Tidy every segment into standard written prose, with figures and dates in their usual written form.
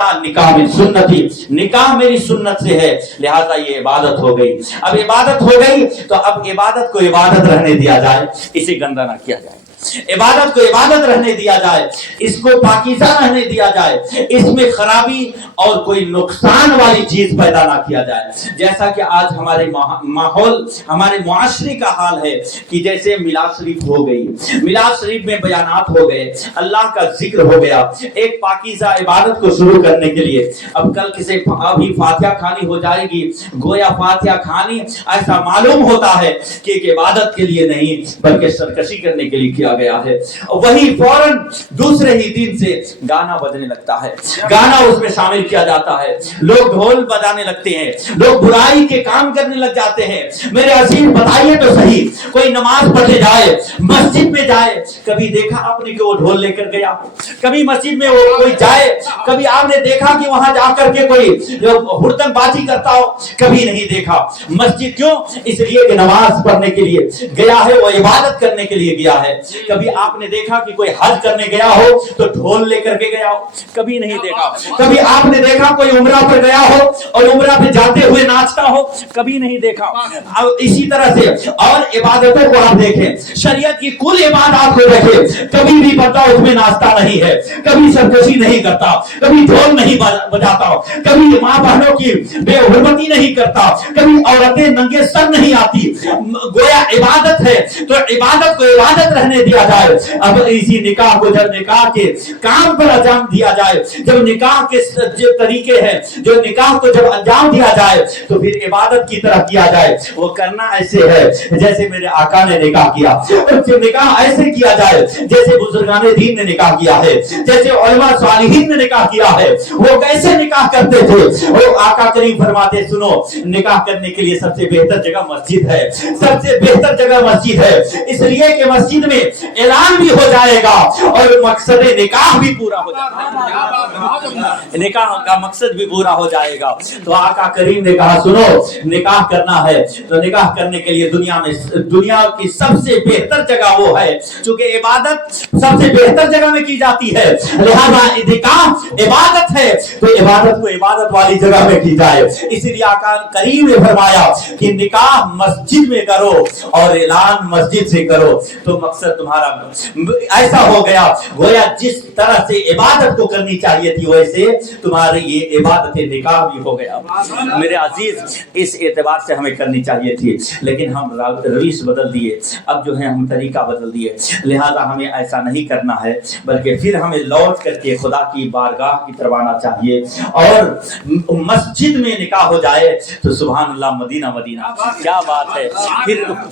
نکاح میں سنتی، نکاح میری سنت سے ہے، لہذا یہ عبادت ہو گئی۔ اب عبادت ہو گئی تو اب عبادت کو عبادت رہنے دیا جائے، اسے گندا نہ کیا جائے، عبادت کو عبادت رہنے دیا جائے، اس کو پاکیزہ رہنے دیا جائے، اس میں خرابی اور کوئی نقصان والی چیز پیدا نہ کیا جائے۔ جیسا کہ آج ہمارے ماحول، ہمارے معاشرے کا حال ہے کہ جیسے میلاد شریف ہو گئی، میلاد شریف میں بیانات ہو گئے، اللہ کا ذکر ہو گیا، ایک پاکیزہ عبادت کو شروع کرنے کے لیے اب کل کسی ابھی فاتحہ کھانی ہو جائے گی، گویا فاتحہ کھانی ایسا معلوم ہوتا ہے کہ ایک عبادت کے لیے نہیں بلکہ سرکشی کرنے کے لیے کیا گیا ہے، وہی فوراً دوسرے ہی دن سے گانا بجنے لگتا ہے، گانا اس میں شامل کیا جاتا ہے، لوگ ڈھول بجانے لگتے ہیں، لوگ برائی کے کام کرنے لگ جاتے ہیں۔ میرے عزیز بتائیے تو صحیح، کوئی نماز پڑھنے جائے، مسجد میں جائے، کبھی دیکھا آپ نے کہ وہ ڈھول لے کر گیا؟ کبھی مسجد میں وہ کوئی جائے، کبھی آپ نے دیکھا کہ وہاں جا کر کے کوئی ہردنگ بازی کرتا ہو؟ کبھی نہیں دیکھا۔ مسجد کیوں؟ اس لیے کہ نماز پڑھنے کے لیے گیا ہے، وہ عبادت کرنے کے لیے گیا ہے۔ کبھی آپ نے دیکھا کہ کوئی حج کرنے گیا ہو تو ڈھول لے کر کے گیا ہو؟ کبھی نہیں دیکھا۔ کبھی آپ نے دیکھا کوئی عمرہ پر گیا ہو اور عمرہ پہ جاتے ہوئے ناچتا ہو؟ کبھی نہیں دیکھا۔ اسی طرح سے اور عبادتوں کو آپ دیکھیں، شریعت کی کل عبادات کو دیکھیں، کبھی بھی بندہ اس میں ناچتا نہیں ہے، کبھی سرکشی نہیں کرتا، کبھی ڈھول نہیں بجاتا، کبھی ماں بہنوں کی بے حرمتی نہیں کرتا، کبھی عورتیں ننگے سر نہیں آتی۔ گویا عبادت ہے تو عبادت کو عبادت رہنے دیا جائے۔ اب اسی نکاح کو جب نکاح کے کام پر انجام دیا جائے، جب نکاح کے جو طریقے ہیں، جو نکاح کو جب انجام دیا جائے تو پھر عبادت کی طرف کیا جائے۔ وہ کرنا ایسے ہے جیسے میرے آقا نے نکاح کیا، اور نکاح ایسے کیا جائے جیسے بزرگان دین نے نکاح کیا ہے، جیسے علماء صالحین نے نکاح کیا ہے۔ وہ کیسے نکاح کرتے تھے؟ وہ آقا کریم فرماتے، سنو، نکاح کرنے کے لیے سب سے بہتر جگہ مسجد ہے، سب سے بہتر جگہ مسجد ہے، اس لیے کہ مسجد میں اعلان بھی ہو جائے گا اور مقصد نکاح بھی پورا ہو جائے گا، نکاح کا مقصد بھی پورا ہو جائے گا۔ تو آقا کریم نے کہا، سنو، نکاح کرنا ہے تو نکاح کرنے کے لیے دنیا کی سب سے بہتر جگہ وہ ہے، چونکہ عبادت سب سے بہتر جگہ میں کی جاتی ہے، لہذا نکاح عبادت ہے تو عبادت کو عبادت والی جگہ میں کی جائے۔ اسی لیے آقا کریم نے فرمایا کہ نکاح مسجد میں کرو اور اعلان مسجد سے کرو تو مقصد تمہارا ایسا ہو گیا، گویا جس طرح سے عبادت کو کرنی چاہیے تھی ویسے تمہاری یہ عبادت نکاح بھی ہو گیا۔ میرے عزیز، اس اعتبار سے ہمیں کرنی چاہیے تھی، لیکن ہم رویش بدل دیے، اب جو ہے ہم طریقہ بدل دیے، لہذا ہمیں ایسا نہیں کرنا ہے، بلکہ پھر ہمیں لوٹ کر کے خدا کی بارگاہ کی طرف آنا چاہیے اور مسجد میں نکاح ہو جائے تو سبحان اللہ، مدینہ مدینہ، کیا بات ہے۔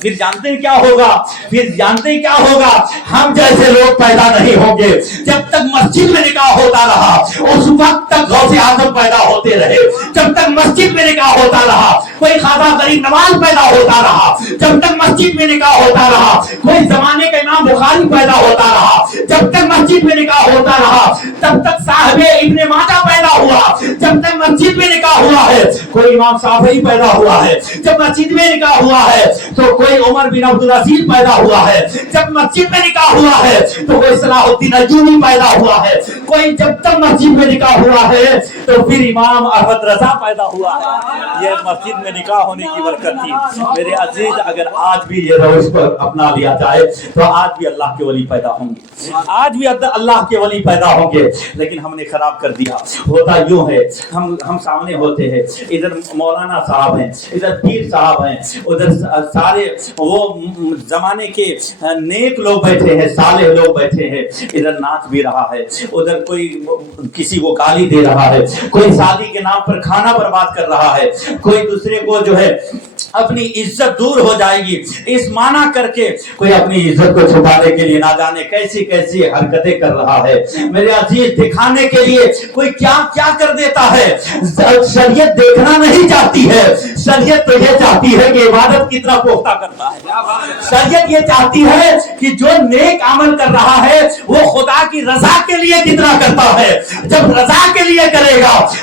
پھر جانتے ہیں کیا ہوگا؟ پھر جانتے ہیں کیا ہوگا؟ ہم جیسے لوگ پیدا نہیں ہوں گے۔ جب تک مسجد میں نکاح ہوتا رہا اس وقت تک غوث اعظم پیدا ہوتے رہے، جب تک مسجد میں نکاح ہوتا رہا کوئی خواجہ غریب نواز پیدا ہوتا رہا، جب تک مسجد میں نکاح ہوتا رہا کوئی زمانے کا امام بخاری پیدا ہوتا رہا، جب تک مسجد میں نکاح ہوتا رہا تب تک صاحب ابن ماجہ پیدا ہوا، جب تک مسجد میں نکاح ہوا ہے کوئی امام شافعی پیدا ہوا ہے، جب مسجد میں نکاح ہوا ہے تو کوئی عمر بن عبدالعزیز پیدا ہوا ہے، جب مسجد میں نکاح ہوا ہے تو کوئی صلاح الدین ایوبی پیدا ہوا ہے، کوئی جب تک مسجد میں نکاح ہوا ہے تو پھر امام احمد رضا پیدا ہوا ہے۔ یہ مسجد میں نکاح ہونے کی برکت تھی۔ میرے عزیز، اگر آج بھی یہ روش پر اپنا لیا جائے تو آج بھی اللہ کے ولی پیدا ہوں گے، آج بھی اللہ کے ولی پیدا ہوں گے، لیکن ہم نے خراب کر دیا۔ ہوتا یوں ہے، ہم سامنے ہوتے ہیں، ادھر مولانا صاحب ہیں، ادھر پیر صاحب ہیں، ادھر سارے وہ زمانے کے نیک لوگ بیٹھے ہیں، صالح لوگ بیٹھے ہیں، ادھر ناچ بھی رہا ہے، ادھر کوئی کسی کو گالی دے رہا ہے، کوئی شادی کے نام پر کھانا برباد کر رہا ہے، کوئی دوسرے کو جو ہے اپنی عزت دور ہو جائے گی اس معنی کر کے کوئی اپنی عزت کو چھپانے کے لیے نہ جانے کیسی کیسی حرکتیں کر رہا ہے۔ میرے عزیز، دکھانے کے لیے کوئی کیا کیا کر دیتا ہے۔ شریعت دیکھنا نہیں چاہتی ہے، شریعت تو یہ چاہتی ہے کہ عبادت کتنا پختہ کرتا ہے۔ شریعت یہ چاہتی ہے کہ جو نیک عمل کر رہا ہے وہ خدا کی رضا کے لیے کتنا کرتا ہے۔ جب رضا کے لیے کرے گا